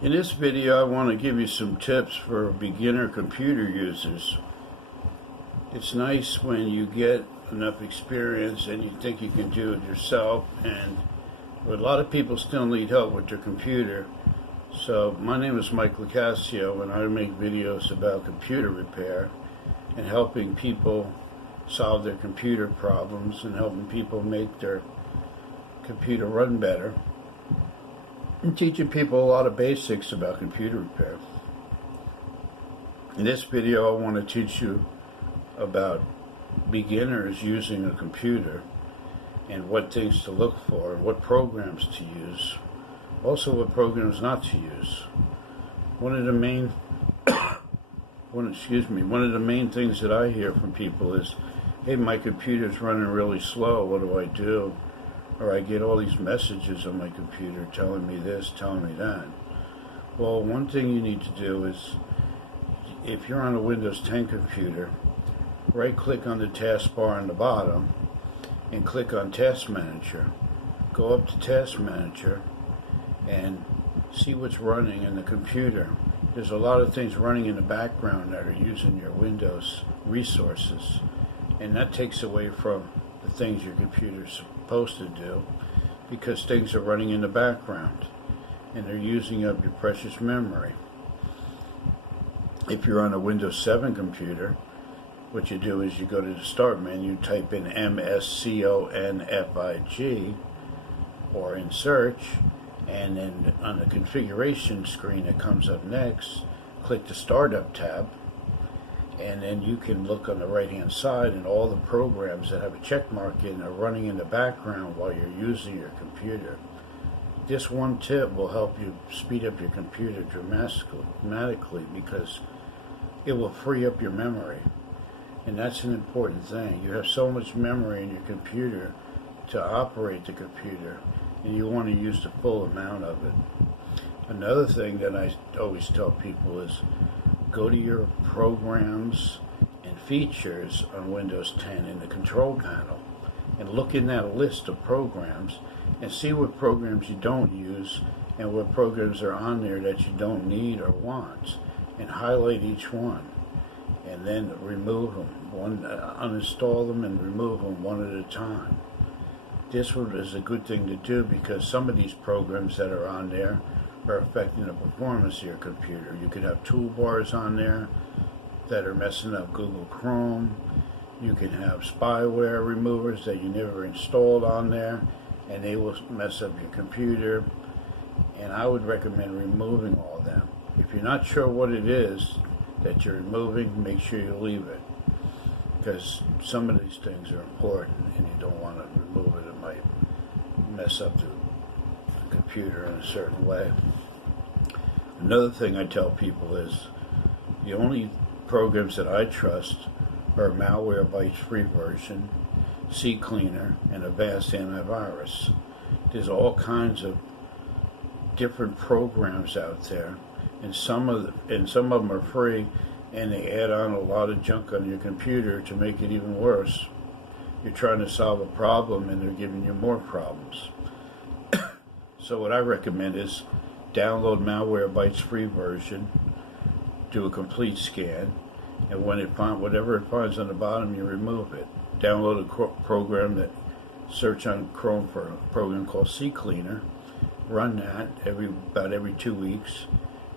In this video, I want to give you some tips for beginner computer users. It's nice when you get enough experience and you think you can do it yourself, and a lot of people still need help with their computer. So my name is Mike Locascio, and I make videos about computer repair and helping people solve their computer problems and helping people make their computer run better, and teaching people a lot of basics about computer repair. In this video, I want to teach you about beginners using a computer and what things to look for, what programs to use, also what programs not to use. One of the main things that I hear from people is, hey, my computer's running really slow, what do I do? Or I get all these messages on my computer telling me this, telling me that. Well, one thing you need to do is, if you're on a Windows 10 computer, right-click on the taskbar on the bottom and click on Task Manager. Go up to Task Manager and see what's running in the computer. There's a lot of things running in the background that are using your Windows resources, and that takes away from the things your computer's supposed to do, because things are running in the background and they're using up your precious memory. If you're on a Windows 7 computer, what you do is you go to the Start menu, type in mslcomputerservice or in search, and then on the configuration screen that comes up next, click the Startup tab, and then you can look on the right hand side, and all the programs that have a check mark in are running in the background while you're using your computer. This one tip will help you speed up your computer dramatically, because it will free up your memory, and that's an important thing. You have so much memory in your computer to operate the computer, and you want to use the full amount of it. Another thing that I always tell people is, go to your programs and features on Windows 10 in the control panel and look in that list of programs and see what programs you don't use and what programs are on there that you don't need or want, and highlight each one and then remove them, uninstall them and remove them one at a time. This is a good thing to do, because some of these programs that are on there are affecting the performance of your computer. You could have toolbars on there that are messing up Google Chrome. You can have spyware removers that you never installed on there, and they will mess up your computer. And I would recommend removing all of them. If you're not sure what it is that you're removing, make sure you leave it, because some of these things are important and you don't want to remove it. It might mess up the computer in a certain way. Another thing I tell people is, the only programs that I trust are Malwarebytes free version, CCleaner, and Advanced Antivirus. There's all kinds of different programs out there, and some of them are free, and they add on a lot of junk on your computer to make it even worse. You're trying to solve a problem and they're giving you more problems. So what I recommend is download Malwarebytes free version, do a complete scan, and when whatever it finds on the bottom, you remove it. Download a program search on Chrome for a program called CCleaner, run that about every 2 weeks,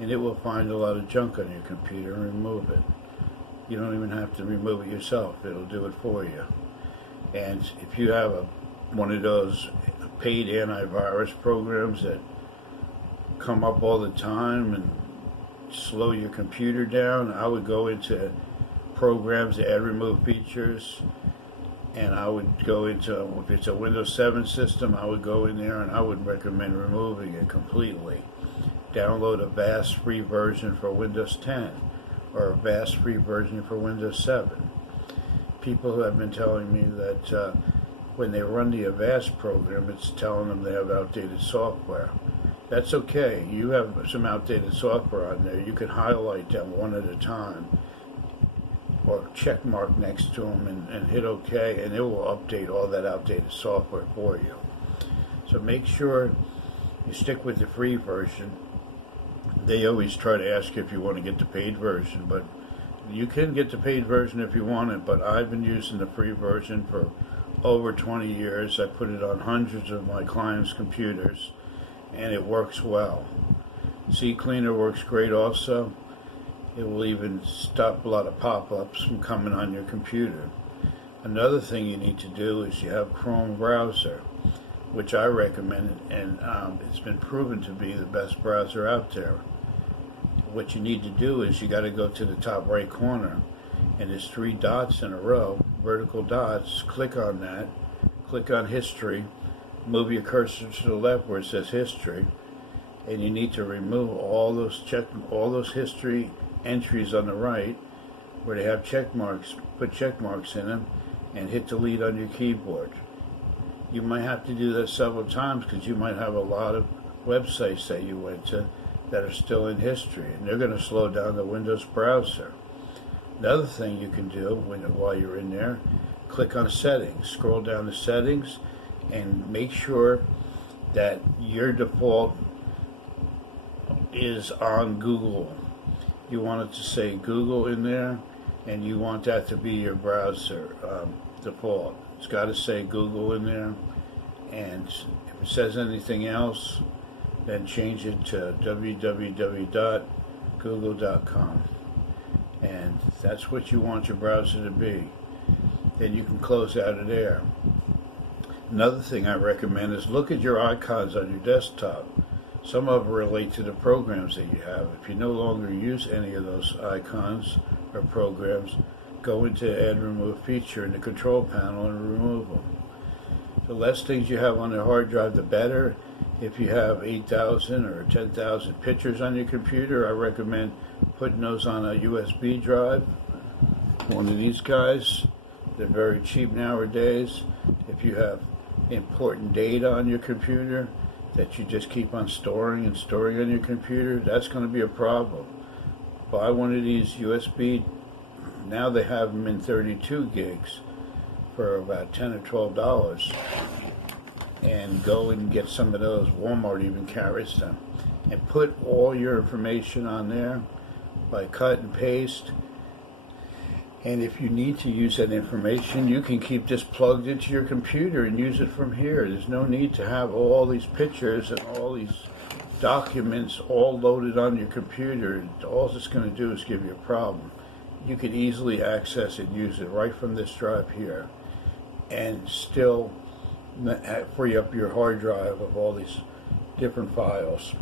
and it will find a lot of junk on your computer and remove it. You don't even have to remove it yourself, it'll do it for you. And if you have one of those paid antivirus programs that come up all the time and slow your computer down, I would go into programs, add remove features, and I would go into, if it's a Windows 7 system, I would go in there and I would recommend removing it completely. Download a vast free version for Windows 10 or a vast free version for Windows 7. People who have been telling me that when they run the Avast program, it's telling them they have outdated software. That's okay. You have some outdated software on there. You can highlight them one at a time or check mark next to them and hit OK, and it will update all that outdated software for you. So make sure you stick with the free version They always try to ask you if you want to get the paid version, but you can get the paid version if you want it, but I've been using the free version for over 20 years. I put it on hundreds of my clients' computers, and it works well. CCleaner works great also. It will even stop a lot of pop-ups from coming on your computer. Another thing you need to do is you have Chrome browser, which I recommend, and it's been proven to be the best browser out there. What you need to do is you got to go to the top right corner, and there's 3 dots in a row, vertical dots. Click on that, click on history, move your cursor to the left where it says history, and you need to remove all those history entries on the right where they have check marks. Put check marks in them and hit delete on your keyboard. You might have to do that several times because you might have a lot of websites that you went to that are still in history, and they're going to slow down the Windows browser. Another thing you can do while you're in there, click on settings, scroll down to settings, and make sure that your default is on Google. You want it to say Google in there, and you want that to be your browser default. It's got to say Google in there, and if it says anything else, then change it to www.google.com, and that's what you want your browser to be. Then you can close out of there. Another thing I recommend is look at your icons on your desktop. Some of them relate to the programs that you have. If you no longer use any of those icons or programs, go into Add Remove feature in the control panel and remove them. The less things you have on the hard drive, the better. If you have 8,000 or 10,000 pictures on your computer, I recommend putting those on a USB drive. One of these guys. They're very cheap nowadays. If you have important data on your computer that you just keep on storing and storing on your computer, that's going to be a problem. Buy one of these USB. Now they have them in 32 gigs for about $10 or $12, and go and get some of those. Walmart even carries them, and put all your information on there by cut and paste. And if you need to use that information, you can keep this plugged into your computer and use it from here. There's no need to have all these pictures and all these documents all loaded on your computer. All it's going to do is give you a problem. You can easily access it and use it right from this drive here, and still free up your hard drive of all these different files.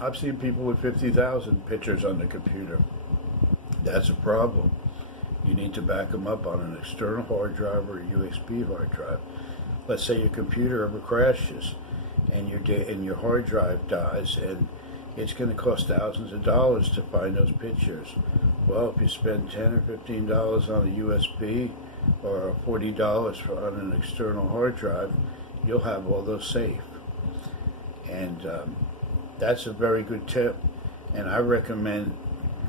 I've seen people with 50,000 pictures on the computer. That's a problem. You need to back them up on an external hard drive or a USB hard drive. Let's say your computer ever crashes and your hard drive dies, and it's going to cost thousands of dollars to find those pictures. Well, if you spend $10 or $15 on a USB or $40 on an external hard drive, you'll have all those safe. And that's a very good tip. And I recommend,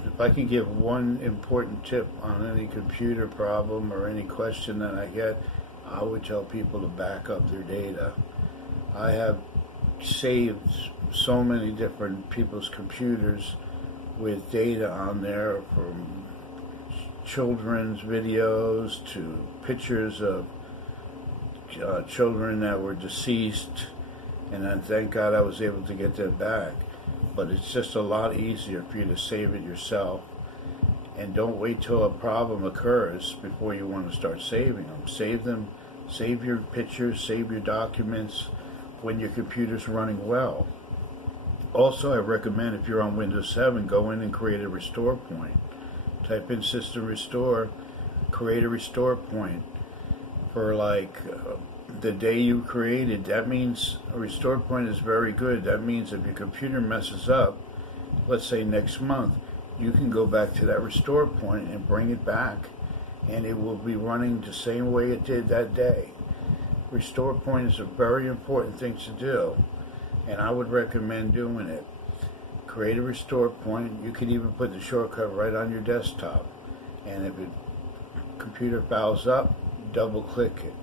if I can give one important tip on any computer problem or any question that I get, I would tell people to back up their data. I have saved so many different people's computers with data on there, from children's videos to pictures of children that were deceased, and then thank God I was able to get them back. But it's just a lot easier for you to save it yourself, and don't wait till a problem occurs before you want to start saving them. Save them, save your pictures, save your documents when your computer's running well. Also, I recommend, if you're on Windows 7, go in and create a restore point. Type in System Restore, create a restore point for the day you created. That means a restore point is very good. That means if your computer messes up, let's say next month, you can go back to that restore point and bring it back, and it will be running the same way it did that day. Restore point is a very important thing to do, and I would recommend doing it. Create a restore point. You can even put the shortcut right on your desktop, and if your computer fouls up, double click it.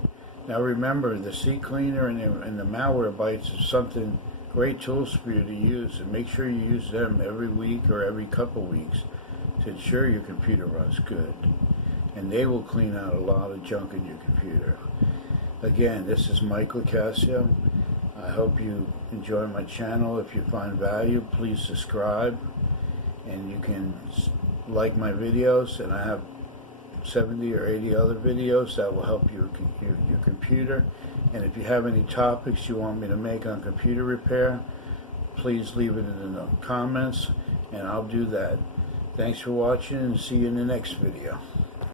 Now remember, the CCleaner and the Malwarebytes is something great tools for you to use, and make sure you use them every week or every couple weeks to ensure your computer runs good. And they will clean out a lot of junk in your computer. Again, this is Mike Locascio. I hope you enjoy my channel. If you find value, please subscribe, and you can like my videos, and I have 70 or 80 other videos that will help your computer. And if you have any topics you want me to make on computer repair, please leave it in the comments and I'll do that. Thanks for watching, and see you in the next video.